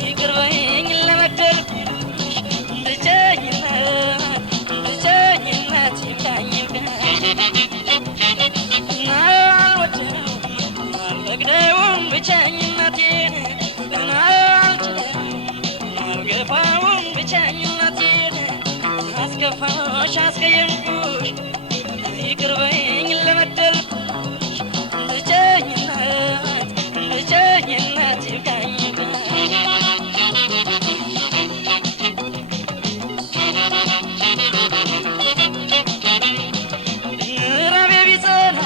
ይቅርበኝ ለበደልኩሽ ብቸኝነት ብቸኝነት ይብቃኝ አልወደውም አልፈቅደውም ብቸኝነቴን አልችለውም አልገፋውም ብቸኝነቴን አስከፋሽ አስቀየምኩሽ ይቅርበኝ ለበደልኩሽ ብቸኝነት ብቸኝነት ይብቃኝ ራቤ ቢጸና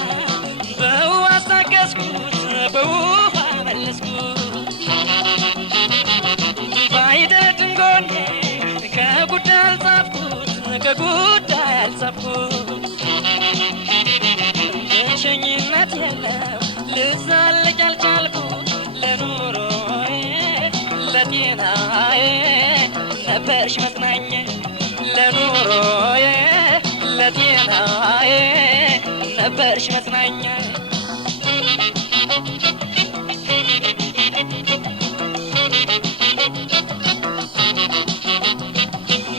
በውሃ አስታገስኩት በውሃ መለስኩት ባይደድን ጎኔ ከጉዳይ አልጻፍኩት ከጉዳይ አልጻፍኩት ብቸኝነት የለው ልዛለቅ አልቻልኩት ለኑሮዬ ለጤናዬ ነበርሽ መጽናኛ ለኑሮዬ ለጤናዬ ነበርሽ መጽናኛ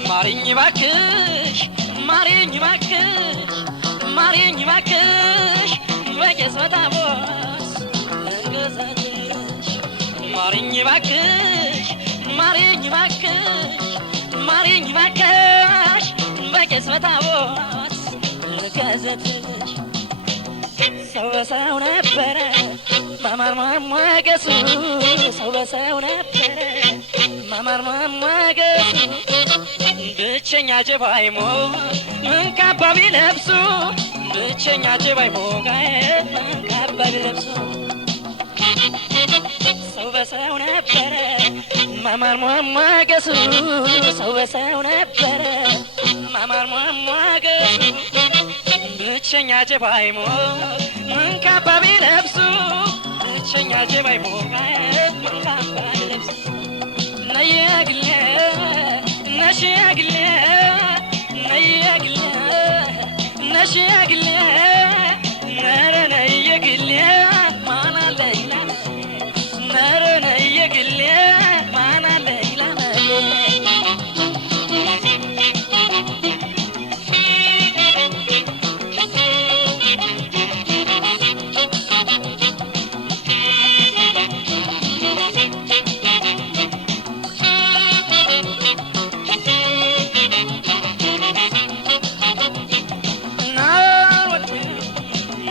ማሪኝ ባክሽ ማሪኝ ባክሽ ማሪኝ ባክሽ በቄስበታ ቦስ ለንገዛሽ ማሪኝ ባክሽ ማሪኝ ባክሽ ማሪኝ ባክሽ በቄስበታ ቦስ ለንገዛሽ ሰው በሰው ነበረ ማማር ማሟገሱ ሰው በሰው ነበረ ማማር ማሟገሱ ብቸኛ ጀባይ ሞ ምን ካባ ቢለብሱ ብቸኛ ጀባይ ሞ ምን ካባ ቢለብሱ ሰው በሰው ነበረ ማማር ማሟገሱ ሰው በሰው ነበረ ማማር ማሟገሱ ብቸኛ ጀባይ ሞ ምን ካባ ቢለብሱ ብቸኛ ጀባይ ሞ ምን ካባ ቢለብሱ ነየግለ ነሽያግለ ነየግለ ነሽያግለ ነረ ነየግለ ማና ለይላ ነረ ነየግለ ማና ለይላ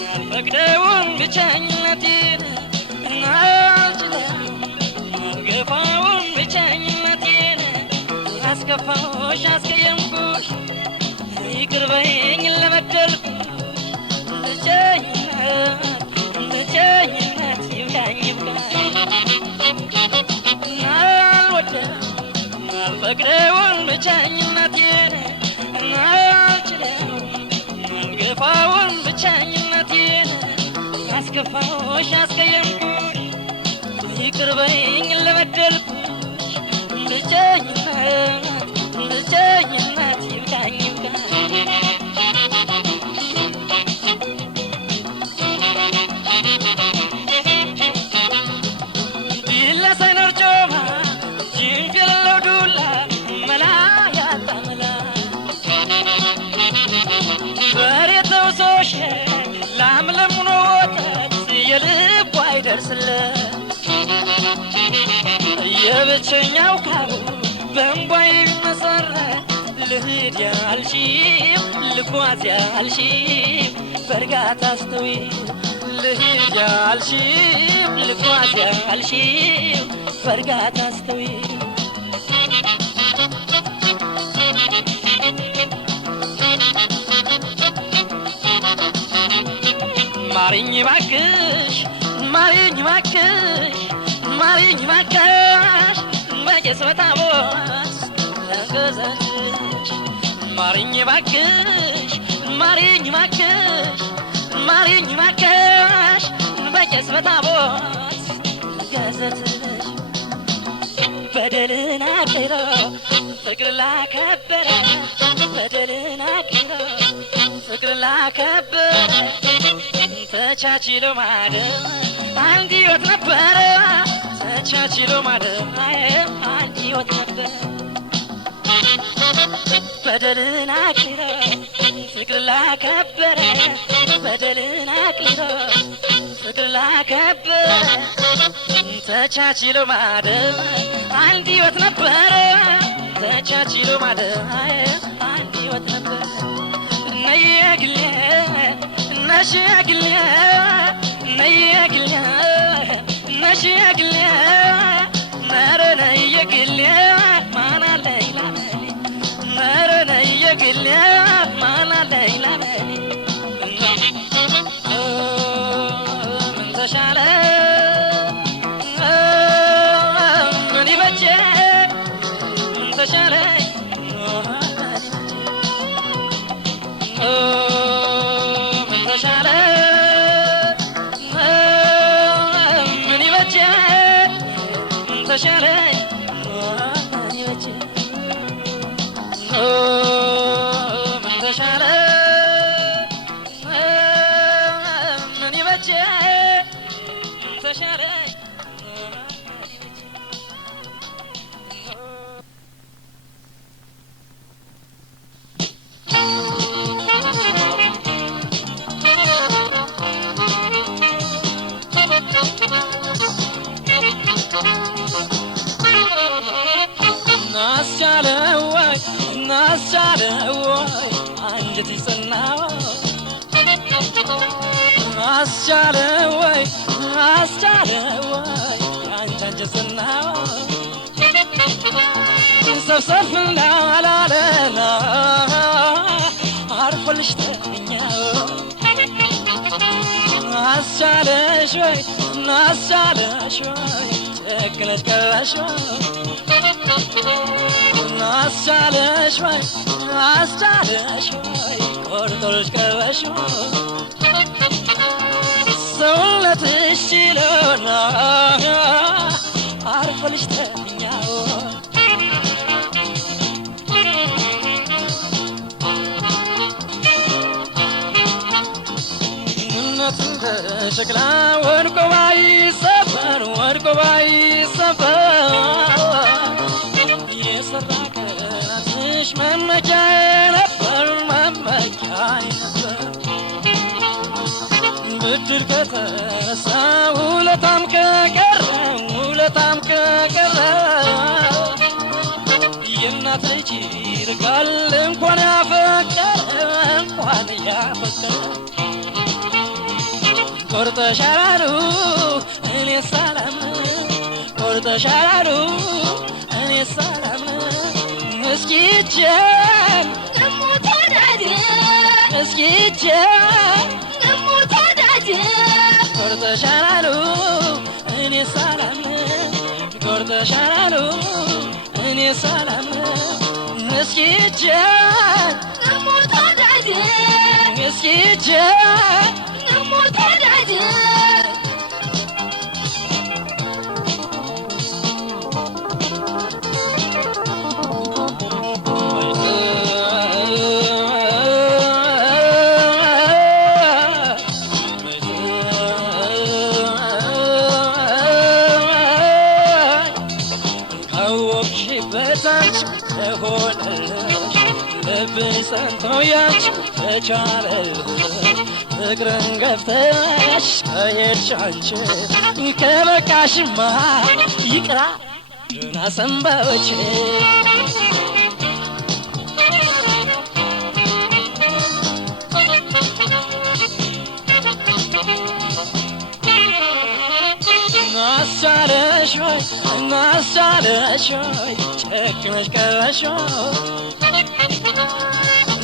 አልፈቅደውም ብቸኝነቴን አልችለውም አልገፋውም ብቸኝነቴን አስከፋሽ አስቀየምኩሽ ይቅርበኝ ለበደልኩሽ ብቸኝነት ብቸኝነት ይብቃኝ ይብቃኝ አልወደውም አልፈቅደውም ብቸኝነቴን አልችለውም አልገፋውም ብቸኝነቴን አስከፋሽ አስቀየምኩሽ ይቅርበኝ ለበደልኩሽ ብቸኝነት ብቸኝነት ይብቃኝ ይብቃኝ ቢለሰነር ጮማ ጅንፊለው ዱላ መላ ያጣ መላ በሬተው ሶሽ ላምለም ሆኖ ወተት የልቡ አይደርስለት የብቸኛው ካቡ በእንቧይ መሰረት ልሂድ ያልሺው ልጓዝ ያልሺው በእርጋታ አስተዊ ልሂድ ያልሺው ልጓዝ ያልሺው በእርጋታ አስተዊ ማሪኝ ባክሽ ማሪኝ ባክሽ ማሪኝ ባክሽ በቄስበታ ቦስ ለንገዛሽ ማሪኝ ባክሽ ማሪኝ ባክሽ ማሪኝ ባክሽ በቄስበታ ቦስ ለንገዛሽ በደልን አቅሮ ፍቅር ላከበረ በደልን አቅሮ ፍቅር ላከበረ ተቻችሎ ማደር አንድ ሕይወት ነበረ ተቻችሎ ማደር አንድ ሕይወት ነበረ በደልን አክብሮ ፍቅር ላከበረ በደልን አክብሮ ፍቅር ላከበረ ተቻችሎ ማደር አንድ ሕይወት ነበረ ተቻችሎ ማደር አንድ ሕይወት ነበረ ነየግሌ ነሽግሌ ነየግሌ ነሽግሌ ነረ ነየግሌ ማና ለይላ ነረ ነየግሌ ማና ለይላ ምን ተሻለ ምን ይበጀ ምን ተሻለ ምን ተሻለ ምን ይበጀ ምን ተሻለ ምን ይበጀ ምን ተሻለ ምን ይበጀ ምን ተሻለ ናስቻለወይ ናስቻለወይ አንጀት ይጸናው ናስቻለወይ ናስቻለወይ አንቺ አንጀት ጸናው ሰብሰብ እንዳላለና አርፎልሽ ተኛው ናስቻለሽ ወይ ናስቻለሽ ወይ ጨክነሽ ቀረሽ ናስቻለሽ ወይ ናስቻለሽ ወይ ቆርጦልሽ ቀረሽ ሰውነትሽ ችሎና አርፎልሽ ተኛው እንደ ሸክላ ወድቆ ባይሰበር ወድቆ ባይሰበር የሰራ ቀናትሽ መመኪያዬ ነበር መመኪያዬ ነበር ብድር ከተረሳ ውለታም ከቀረ ውለታም ከቀረ የእናት ልጅ ይርቃል እንኳን ያፈቀረ እንኳን ያፈቀረ ቆርጠሻላሉ እኔ ሰላም ቆርጠሻላሉ እኔ ሰላም እስኪ እጄን ደሞ ተወዳጅ እስኪ እጄን ደሞ ተወዳጅ ቆርጠሻላሉ እኔ ሰላም ቆርጠሻላሉ እኔ ሰላም እስኪ እጄን ደሞ ተወዳጅ እስኪ እጄን ደሞ ተወዳጅ ካወቅሽበታች ተሆነልሽ ልብሽ ጸንቶ ያንቺ ተቻለልሽ ፍቅርን ገፍተሽ ከሄድሽ አንቺ ከበቃሽማ ይቅራ ደህና ሰንበች ናስቻለሽ ወይ ናስቻለሽ ወይ ጨክነሽ ቀረሽ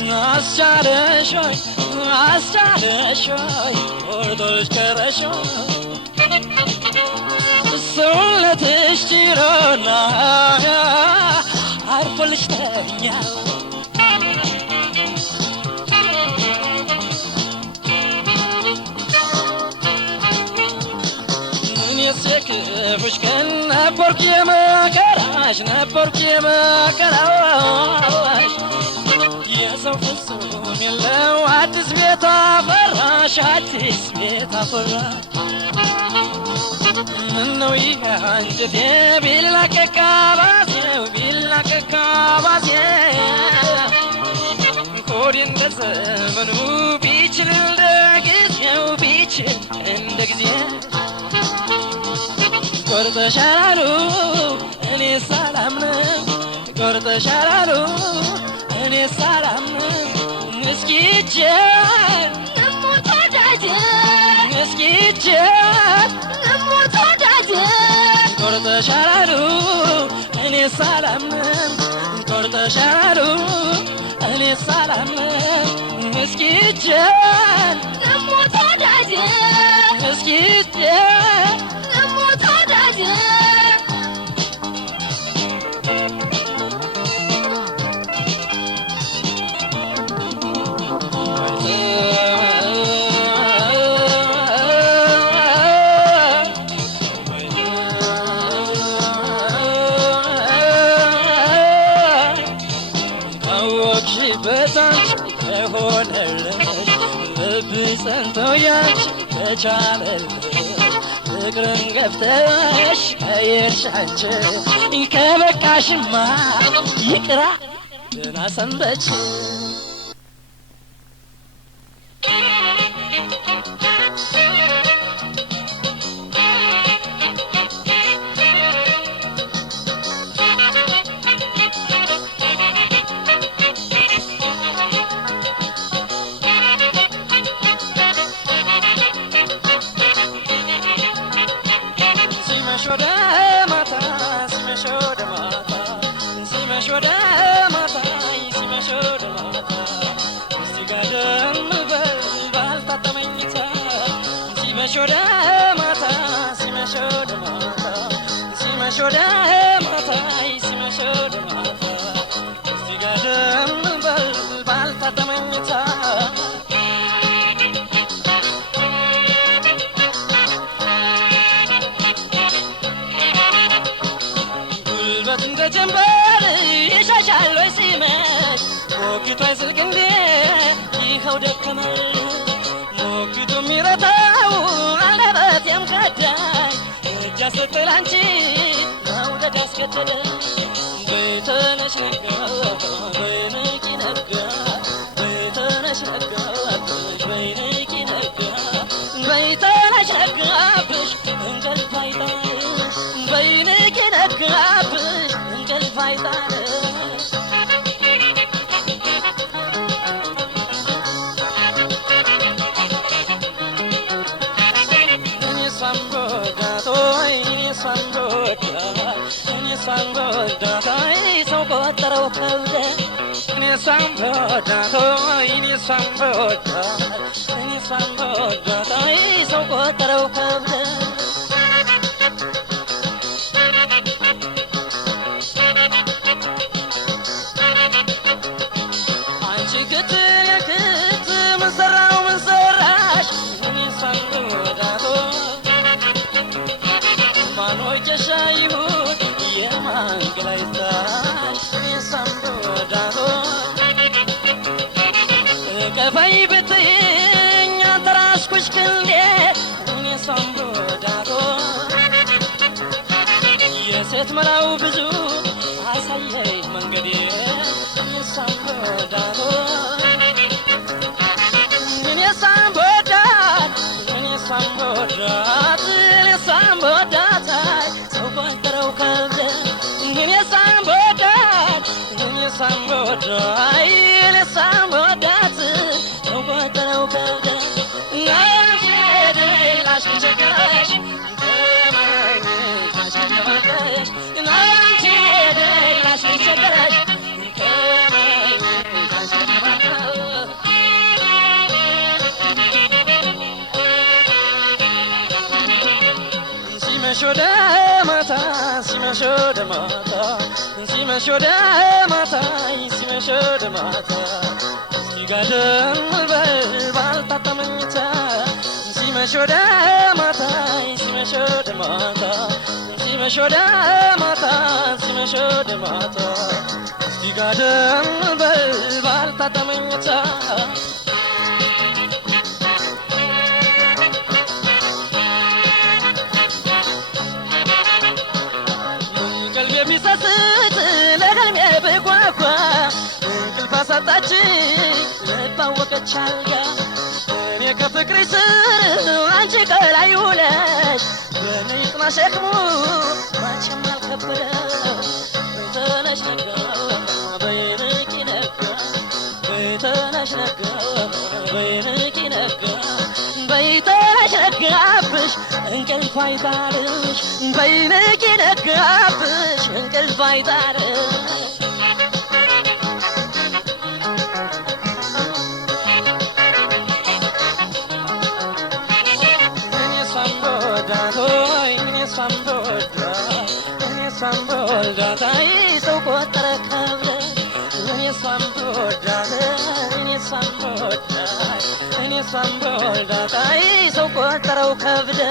ናስቻለሽ ወይ ናስቻለሽ ወይ ቆርጦልሽ ቀረሽ ሰውነትሽ ችሎና አርፎልሽ ተኛው ክፉሽ ቀን ነበርኩ የመከራሽ ነበርኩ የመከራሽ የሰው ስም የለው አዲስ ቤት አፈራሽ አዲስ ቤት አፈራሽ ምነው ይህ አንጀቴ ቢላቀቅ አባዜው ቢላቀቅ አባዜው ኮዲ እንደ ዘመኑ ቢችል እንደ ጊዜው ቢችል እንደ ጊዜው ቆርጠሻል አሉ እኔ ሳላምነው ቆርጠሻል አሉ እኔ ሳላምነው እስኪ ሂጅ ልሙት ወዳጄ እስኪ ሂጅ ልሙት ወዳጄ ቆርጠሻል አሉ እኔ ሳላምነው ቆርጠሻል አሉ እኔ ሳላምነው እስኪ ሂጅ ልሙት ወዳጄ እስኪ ሂጅ ልሙት ወዳጄ በታች ከሆነልሽ ልብ ጸንቶ ያንቺ ከቻለልሽ ፍቅርን ገፍተሽ ከየርሽ አንቺ ከበቃሽማ ይቅራ ደህና ሰንበች ሲመሽ ወደ ማታ ሲመሽ ወደ ማታ ሲመሽ ወደ ማታ ሲመሽ ወደ ማታ እዚህ ጋር ደም በል ባልታጠ መኝታ ጉልበት እንደ ጀንበር ይሻሻል ወይ ሲመሽ ሞቂቱ አይዝልቅ እንዴ ይኸው ደከመል ሞቂቱ የሚረታው አለበት የምከዳኝ እጅ አስጥል አንቺ መውደድ ያስገደደ በተነሽ ነጋ በንቂ ነጋ በተነሽ ነጋ በንቂ ነጋ በተነሽ ነጋብሽ እንቅልፍ አይጣልሽ በንቂ ነጋብሽ እንቅልፍ አይጣልሽ Sambodatai so kotaro kaude ni sambodatai so kotaro kaude anchi kut masarau masarash ni sambodato manoy chashayu Galaitash ni sambodato kafai betenya taras kushkinde ni sambodato yeset malau ብዙ አሳየኝ መንገዴ ni sambodato ni sambodat ni sambodat ni sambodat so kontaro kabde ni sambodat ni sambodat so kontaro kabde nafede lash chakarash kemay lash chakarash nafede lash chakarash kemay lash chakarash ሲመሽ ወደ ማታ ሲመሽ ወደ ማታ ሲመሽ ወደ ማታ ሲመሽ ወደ ማታ ሲጋደም በል ባልታጠ መኝታ ሲመሽ ወደ ማታ ሲመሽ ወደ ማታ ሲመሽ ወደ ማታ ሲመሽ ወደ ማታ ጋደም በል ባልታታ መኝታ ቀልቤ ቢሰስት ለህልሜ ብጓጓ እንቅልፍ አሳጣችኝ ልብ አወቀች አልጋ እኔ ከፍቅርሽ ስር አንቺ ከላይ ውለሽ በእኔ ይጽና ሸክሙ መቼም አልከበደሽ በይተነሽ ነጋ በይንቂ ነጋ በይተነሽ ነጋ በይንቂ ነጋ በይተነሽ ነጋብሽ እንቅልፍ አይጣልሽ በይንቂ ነጋብሽ እንቅልፍ አይጣልሽ Sambodatai so kotara kavle ni sambodatai so kotara kavle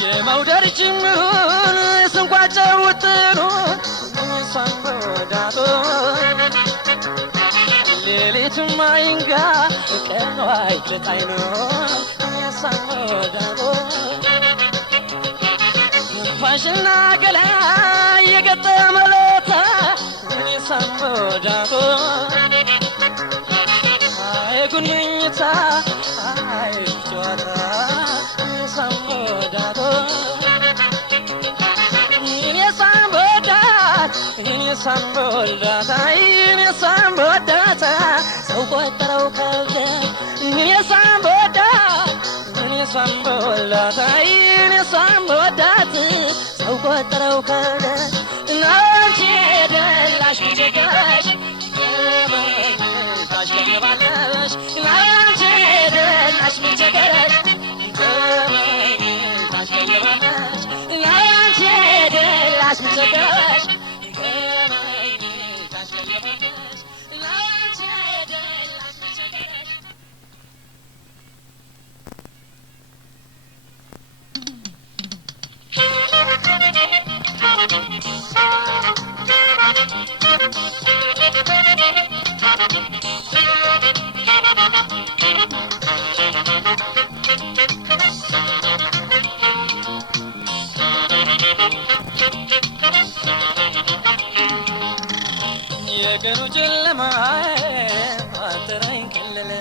ye maudar jimrun sungwacha utru ni sambodato ሌሊት ማይንጋ ቀኑ አይለታይ ነው ያሳሞዳዶ ፋሽና ገላ የገጠመለታ ያሳሞዳዶ አይ ጉንኝታ አይ ጨዋታ ያሳሞዳዶ Samboldata, samboldata, so kotara kavle. Samboldata, samboldata, samboldata, so kotara kavle. Nachi delash michekash, tash kevalash. Nachi delash michekash, tash kevalash. Nachi delash michekash. የቀኑ ጨለማ አጥራኝ ከለለ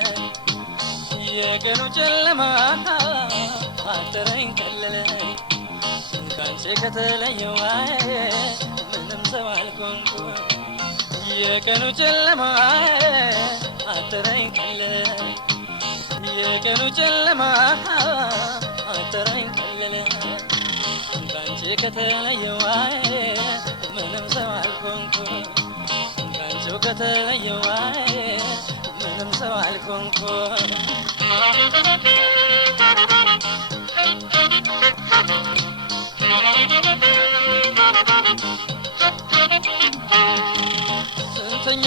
የቀኑ ጨለማ አጥራኝ ከለለ ካንቺ ከተለየው ምንም ሰው አልሆንኩም የቀኑ ጨለማ አጥራኝ ከለለ የቀኑ ጨለማ አጥራኝ ከለለ ካንቺ ከተለየው ምንም ሰው አልሆንኩም ካንቺ ከተለየው ምንም ሰው አልሆንኩም ስንተኛ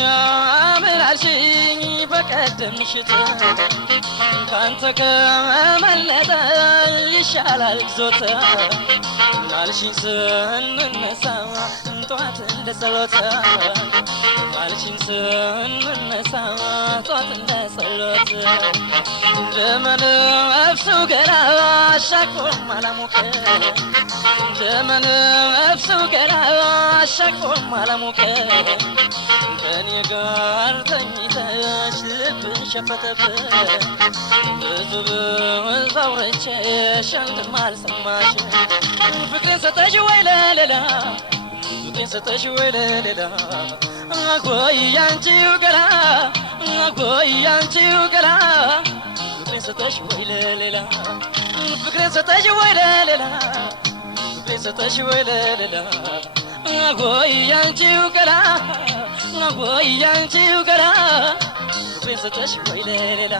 ምላሽኝ በቀደም ምሽት ካንተ ከመለጠ ይሻላል ግዞት ማልሽኝ ስንነሳ ጠዋት እንደ ጸሎት ማልሽኝ ስንነሳ ጠዋት እንደ ጸሎት እንደመነፍሱ ገላ አሻቅፎም አላሞቀ እንደመነፍሱ ገላ አሻቅፎም አላሞቀ ከኔ ጋር ተኝተሽ ልብሽ ሸፈተበት ብዙ ብዙ አውርቼሽ አንድም አልሰማሽ ፍቅሬን ሰጠሽ ወይ ለሌላ ፍቅሬን ሰጠሽ ወይ ለሌላ አጎይ ያንቺው ገላ አጎይ ያንቺው ገላ ፍቅሬን ሰጠሽ ወይ ለሌላ ፍቅሬን ሰጠሽ ወይ ለሌላ ፍቅሬን ሰጠሽ ወይ ለሌላ አጎይ ያንቺው ገላ አጎይ ያንቺው ገላ ፍቅሬን ሰጠሽ ወይ ለሌላ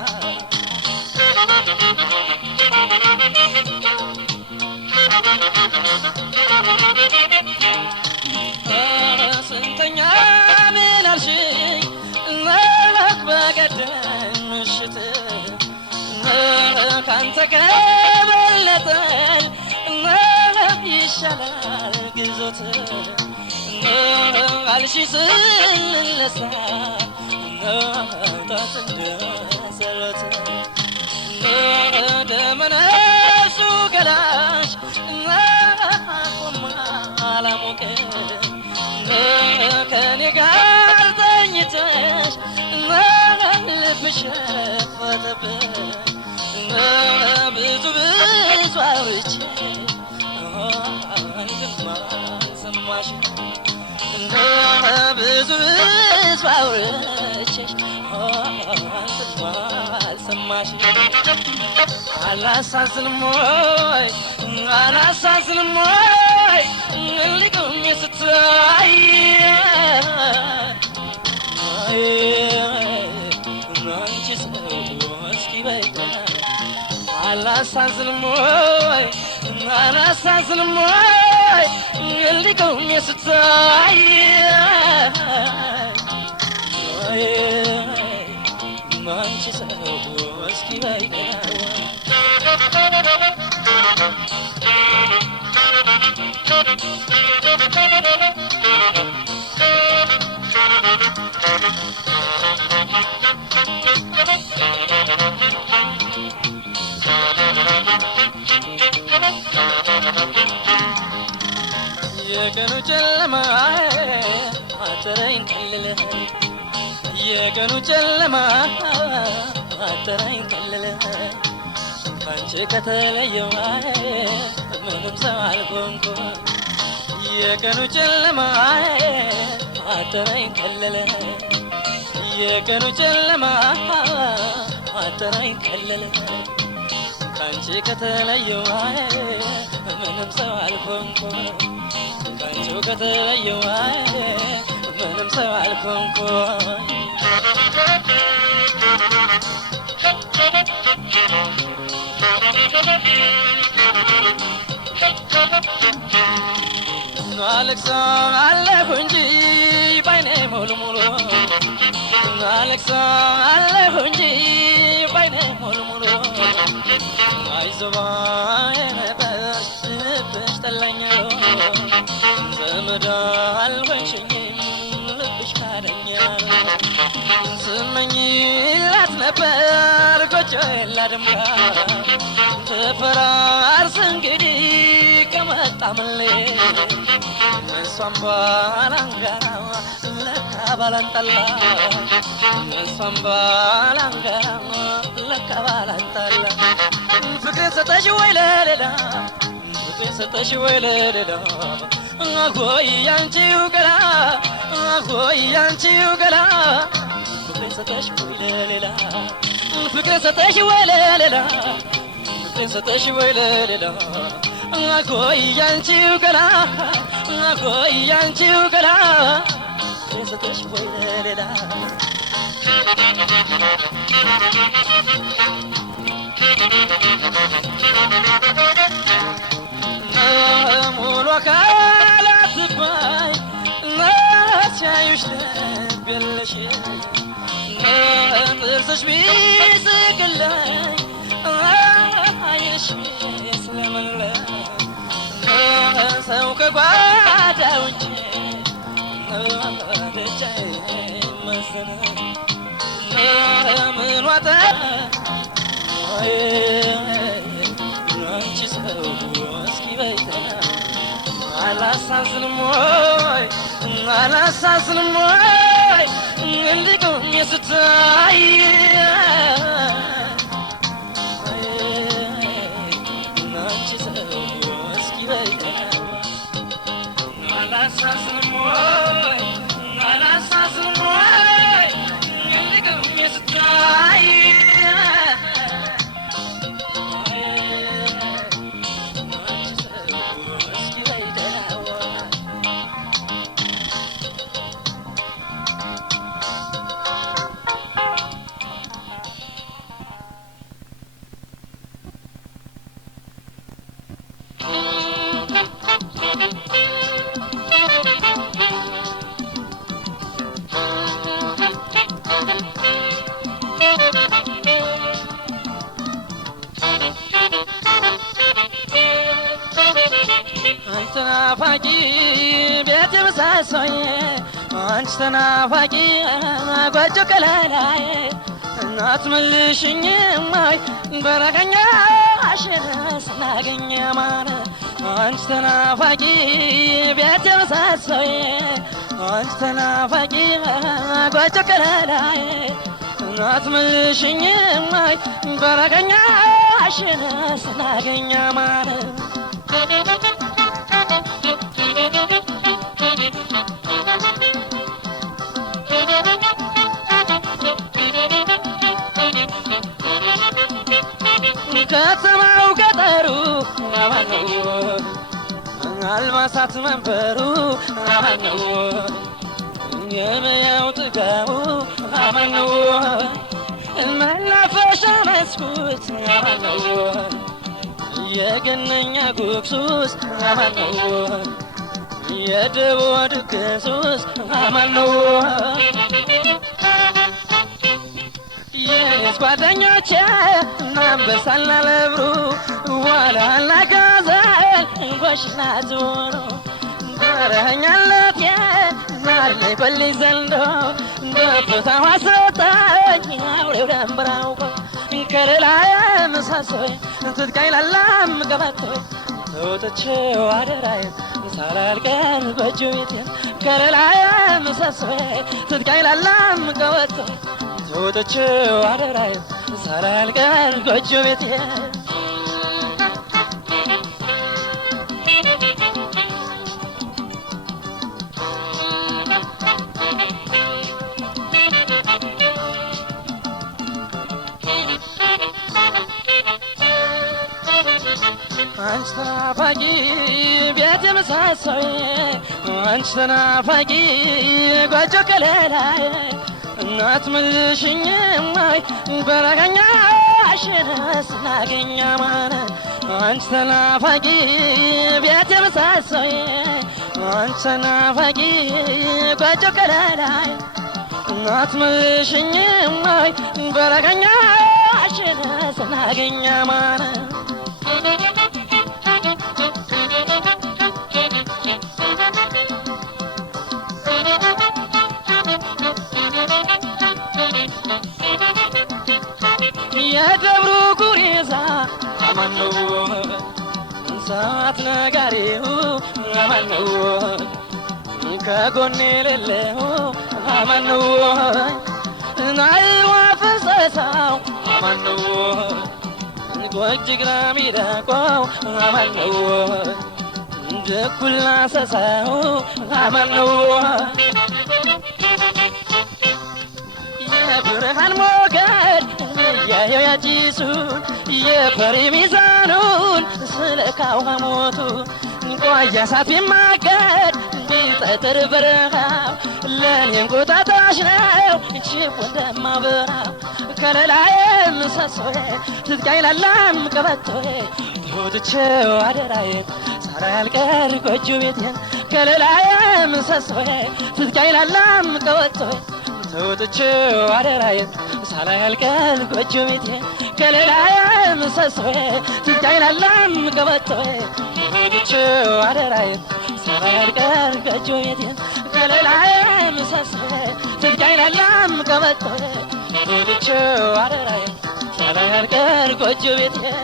ስንተኛ ምን አልሽኝ በቀደም ምሽት ካንተ ጋር ይሻላል ግዞት አልሽ ስንነሳ ጧት እንደሰረት ደመነፍሱ ገላሽ ቆማ አላሞቀ ከኔ ጋር ተኝተሽ ልብሽ ፈተብኝ ብዙ ብዙ አውርቼ አንድም አልሰማሽ ብዙ ብዙ አውርቼሽ አንድም አልሰማሽ አላሳዝንም ወይ አላሳዝንም ወይ ልቁም ስታይ አንቺ ሰው እስኪ በቃ አላሳዝንም ወይ አላሳዝንም ወይ ልቁም ስታይ አንቺ ሰው እስኪ በቃ የቀኑ ጨለማ አጠረኝ ከለለ የቀኑ ጨለማ አጠረኝ ከለለ አንቺ ከተለየው ምንም ሰው አልሆንኩም የቀኑ ጨለማ አጠረኝ ከለለ የቀኑ ጨለማ አጠረኝ ከለለ ካንቺ ከተለየው ምንም ሰው አልሆንኩም ካንቺው ከተለየው ምንም ሰው አልሆንኩም አለቅሳ አለሁ እንጂ ባይኔ ሙሉ ሙሉ አለቅሳ አለሁ እንጂ ባይኔ ሙሉ ሙሉ አይዞህ ባይነበርሽ ልብሽ ጠላኝ ዘመድ አልሆንሽኝም ልብሽ ካደኝ ስመኝላት ነበር ጎጆዬን ላድምቃ ተፈራርስ እንግዲህ ከመጣ ምሌ እሷም ባላንጋራ ለካ ባላንጠላ እሷም ባላንጋራ ለካ ባላንጠላ ፍቅሬን ሰጠሽ ወይ ለሌላ ፍቅሬን ሰጠሽ ወይ ለሌላ አጎይ ያንቺው ገላ አጎይ ያንቺው ገላ ፍቅሬን ሰጠሽ ወይ ለሌላ ፍቅሬን ሰጠሽ ወይ ለሌላ ፍቅሬን ሰጠሽ ወይ ለሌላ አጎይ ያንቺው ገላ አጎይ ያንቺው ገላ ፍቅሬን ሰጠሽ ወይ ለሌላ ሙሉ አካላት ባይ ሲያዩሽ ልብ የለሽ ጥርስሽ ቢስቅልኝ ዓይንሽ ስለመለለ ሰው ከጓዳ ውጭ ደጃዬ መሰለ ምን ዋጠ አንቺ ሰው እስኪ በይታ አላሳዝንም ወይ አላሳዝንም ወይ እንዲቁም ስታይ አንቺ ሰው እስኪ በይታ አላሳዝንም ወይ አላሳዝንም ወይ እንዲቁም ስታይ ተናፋቂ ቤት ምሰሶዬ አንቺ ተናፋቂ ጎጆ ከለላዬ እናት መልሽኝማይ በረከኛሽን ስናገኝ ማን አንቺ ተናፋቂ ቤት ምሰሶዬ አንቺ ተናፋቂ ጎጆ ከለላዬ እናት መልሽኝማይ በረከኛሽን ስናገኝ ማን ከተማው ገጠሩ አማነው አልባሳት መንበሩ አማነው የበያው ጥጋቡ አማነው መናፈሻ መስኩት አማነው የገነኛ ጉግሱስ አማነው የደቦ ድግሱስ አማነው የኔስ ጓደኞቼ አንበሳና ነብሩ ዋላና ጋዘል እንጎሽና ዞሮ በረኛለቴ ማር ላይ በልኝ ዘንዶ በቦታው አስሮታኝ አውሬው ደንብራው ከሌላዬ ምሰሶዬ ትጥቃኝ ላላም ገባቶዬ ተወጥቼው አደራዬን ሳላልቀር ጎጆ ቤቴን ከሌላዬ ምሰሶዬ ትጥቃኝ ላላም ገባቶዬ ተወጥቼው አደራዬን ሳላልቀር ጎጆ ቤቴን አንቺ ተናፋቂ ቤት ምሰሶዬ አንቺ ተናፋቂ ጎጆ ከለላዬ እናት መልሽኝማይ በረከኛሽን ስናገኝ ማን አንቺ ተናፋቂ ቤት ምሰሶዬ አንቺ ተናፋቂ ጎጆ ከለላዬ እናት መልሽኝማይ በረከኛሽን ስናገኝ ማን የደብሩ ጉሬዛ አማነው ሰዓት ነጋሪው አማነው ከጎኔ የሌለው አማነው ናይዋ ፍሰሳው አማነው ጎጅግራ ሚዳቋው አማነው ድኩላ ሰሳው አማነው የብርሃን ሞገድ ያየው ያጪሱን የፈሪ ሚዛኑን ስለካው ሐሞቱ ቋያ ሳት የማገድ ቢጠጥር በረሃው ለኔ እንቁጣጣሽ ነው ችቦ እንደማበራው ከለላዬ ምሰሶዬ ትጥቃኝ ላላም ቀበቶዬ ተወጥቼው አደራዬን ሳላልቀር ጎጆ ቤቴን ከለላዬ ምሰሶዬ ትጥቃኝ ላላም ቀበቶዬ ተወጥቼው አደራዬን ሳላልቀር ጎጆ ቤቴን ከለላዬ ምሰሶዬ ትጥቃኝ ላላም ቀበቶዬ ተወጥቼው አደራዬን ሳላልቀር ጎጆ ቤቴን ከለላዬ ምሰሶዬ ትጥቃኝ ላላም ቀበቶዬ ተወጥቼው አደራዬን ሳላልቀር ጎጆ ቤቴን